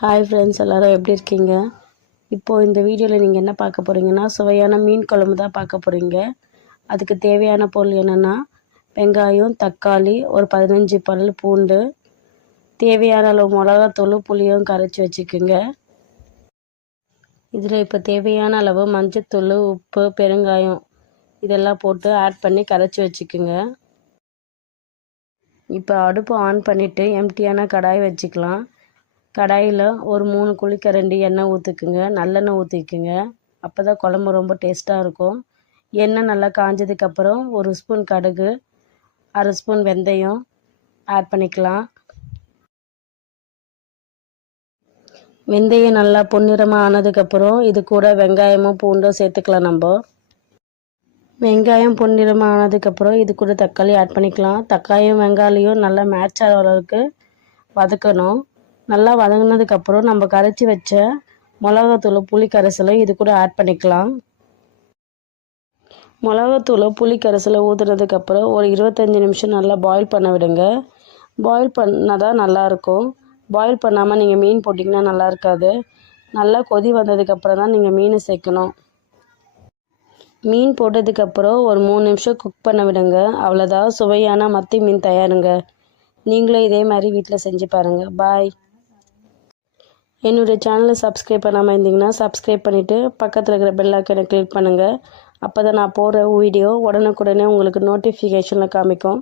Hi friends, எல்லோரும் எப்படி இருக்கீங்க? இப்போது இந்த வீடியோவில் நீங்கள் என்ன பார்க்க போகிறீங்கன்னா, சுவையான மீன் குழம்பு தான் பார்க்க போகிறீங்க. அதுக்கு தேவையான பொருள் என்னென்னா, வெங்காயம், தக்காளி, ஒரு 15 பல் பூண்டு, தேவையான அளவு மிளகாத்தூள், புளியும் கரைச்சி வச்சுக்கோங்க. இதில் இப்போ தேவையான அளவு மஞ்சத்தூள், உப்பு, பெருங்காயம் இதெல்லாம் போட்டு ஆட் பண்ணி கரைச்சி வச்சுக்கோங்க. இப்போ அடுப்பு ஆன் பண்ணிவிட்டு எம்டியான கடாய் வச்சுக்கலாம். கடாயில் ஒரு 3 குழிக்கரண்டி எண்ணெய் ஊற்றிக்குங்க. நல்லெண்ணெய் ஊற்றிக்குங்க. அப்போ தான் குழம்பு ரொம்ப டேஸ்ட்டாக இருக்கும். எண்ணெய் நல்லா காஞ்சதுக்கப்புறம் 1 ஸ்பூன் கடுகு, 1/2 ஸ்பூன் வெந்தயம் ஆட் பண்ணிக்கலாம். வெந்தயம் நல்லா பொன்னிறமாக ஆனதுக்கப்புறம் இது கூட வெங்காயமும் பூண்டும் சேர்த்துக்கலாம். வெங்காயம் பொன்னிறமாக ஆனதுக்கப்புறம் இது கூட தக்காளி ஆட் பண்ணிக்கலாம். தக்காளியும் வெங்காயம் நல்லா மேட்ச் ஆகிற அளவுக்கு வதக்கணும். நல்லா வதங்கினதுக்கப்புறம் நம்ம கரைச்சி வச்ச மிளகாத்தூள், புளி கரைசலை இது கூட ஆட் பண்ணிக்கலாம். மிளகாத்தூள், புளி கரைசலை ஊற்றுனதுக்கப்புறம் ஒரு 25 நிமிஷம் நல்லா பாயில் பண்ண விடுங்க. பாயில் பண்ணால் தான் நல்லாயிருக்கும். பாயில் பண்ணாமல் நீங்கள் மீன் போட்டிங்கன்னா நல்லா இருக்காது. நல்லா கொதி வந்ததுக்கப்புறம் தான் நீங்கள் மீனை சேர்க்கணும். மீன் போட்டதுக்கப்புறம் ஒரு 3 நிமிஷம் குக் பண்ண விடுங்க. அவ்வளோதான், சுவையான மத்தி மீன் தயாருங்க. நீங்களும் இதே மாதிரி வீட்டில் செஞ்சு பாருங்கள். பாய். என்னுடைய சேனலை சப்ஸ்கிரைப் பண்ணாமல் இருந்தீங்கன்னா சப்ஸ்கிரைப் பண்ணிவிட்டு பக்கத்தில் இருக்கிற பெல் ஐக்கானை கிளிக் பண்ணுங்கள். அப்போ தான் நான் போடுற வீடியோ உடனுக்குடனே உங்களுக்கு நோட்டிஃபிகேஷனில் காமிக்கும்.